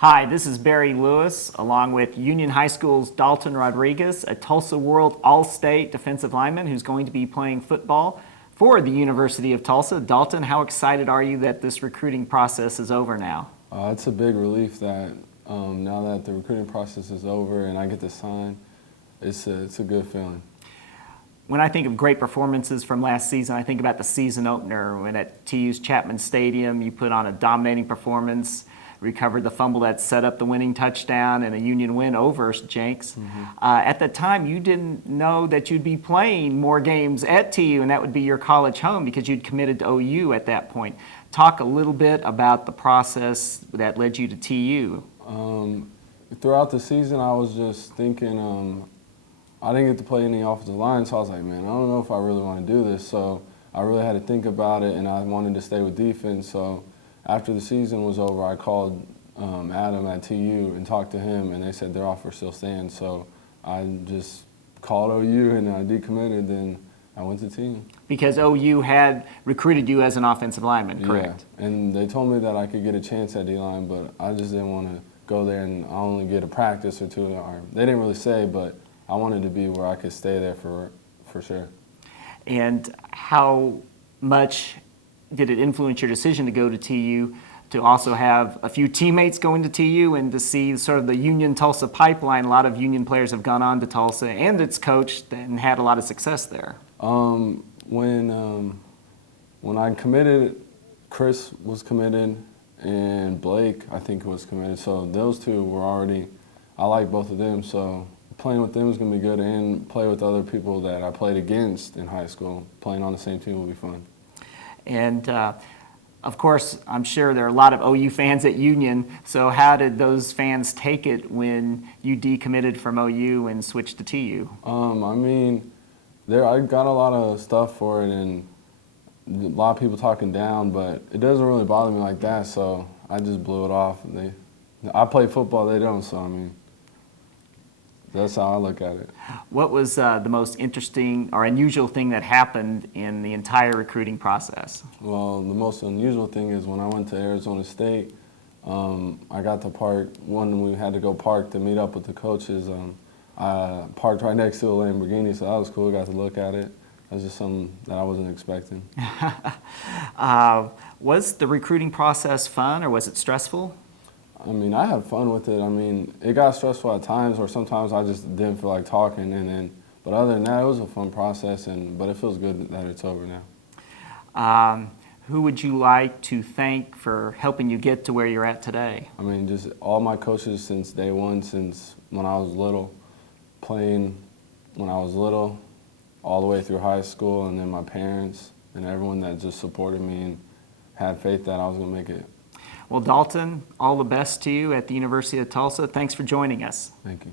Hi, this is Barry Lewis, along with Union High School's Dalton Rodriguez, a Tulsa World All-State defensive lineman who's going to be playing football for the University of Tulsa. Dalton, how excited are you that this recruiting process is over now? It's a big relief that now that the recruiting process is over and I get to sign, it's a good feeling. When I think of great performances from last season, I think about the season opener when at TU's Chapman Stadium you put on a dominating performance, recovered the fumble that set up the winning touchdown and a Union win over Jenks. At the time, you didn't know that you'd be playing more games at TU, and that would be your college home because you'd committed to OU at that point. Talk a little bit about the process that led you to TU. Throughout the season, I was just thinking I didn't get to play any offensive line, so I was like, man, I don't know if I really want to do this. So I really had to think about it, and I wanted to stay with defense. So after the season was over, I called Adam at TU and talked to him, and they said their offer still stands. So I just called OU and I decommitted, then I went to TU. Because OU had recruited you as an offensive lineman, correct? Yeah, and they told me that I could get a chance at D-line, but I just didn't want to go there and I only get a practice or two. Or they didn't really say, but I wanted to be where I could stay there for sure. And how much did it influence your decision to go to TU, to also have a few teammates going to TU and to see sort of the Union-Tulsa pipeline? A lot of Union players have gone on to Tulsa and it's coached and had a lot of success there. When I committed, Chris was committed and Blake, I think, was committed. So those two were already, I like both of them. So playing with them is going to be good, and play with other people that I played against in high school. Playing on the same team will be fun. And of course, I'm sure there are a lot of OU fans at Union. So how did those fans take it when you decommitted from OU and switched to TU? I mean, I got a lot of stuff for it and a lot of people talking down, but it doesn't really bother me like that. So I just blew it off. I play football, they don't. So I mean, that's how I look at it. What was the most interesting or unusual thing that happened in the entire recruiting process? Well, the most unusual thing is when I went to Arizona State, I got to park, when we had to go park to meet up with the coaches, I parked right next to a Lamborghini, so that was cool. Got to look at it. That was just something that I wasn't expecting. Was the recruiting process fun or was it stressful? I mean, I had fun with it. I mean, it got stressful at times, or sometimes I just didn't feel like talking. But other than that, it was a fun process. But it feels good that it's over now. Who would you like to thank for helping you get to where you're at today? I mean, just all my coaches since day one, since when I was little, playing when I was little, all the way through high school, and then my parents and everyone that just supported me and had faith that I was going to make it. Well, Dalton, all the best to you at the University of Tulsa. Thanks for joining us. Thank you.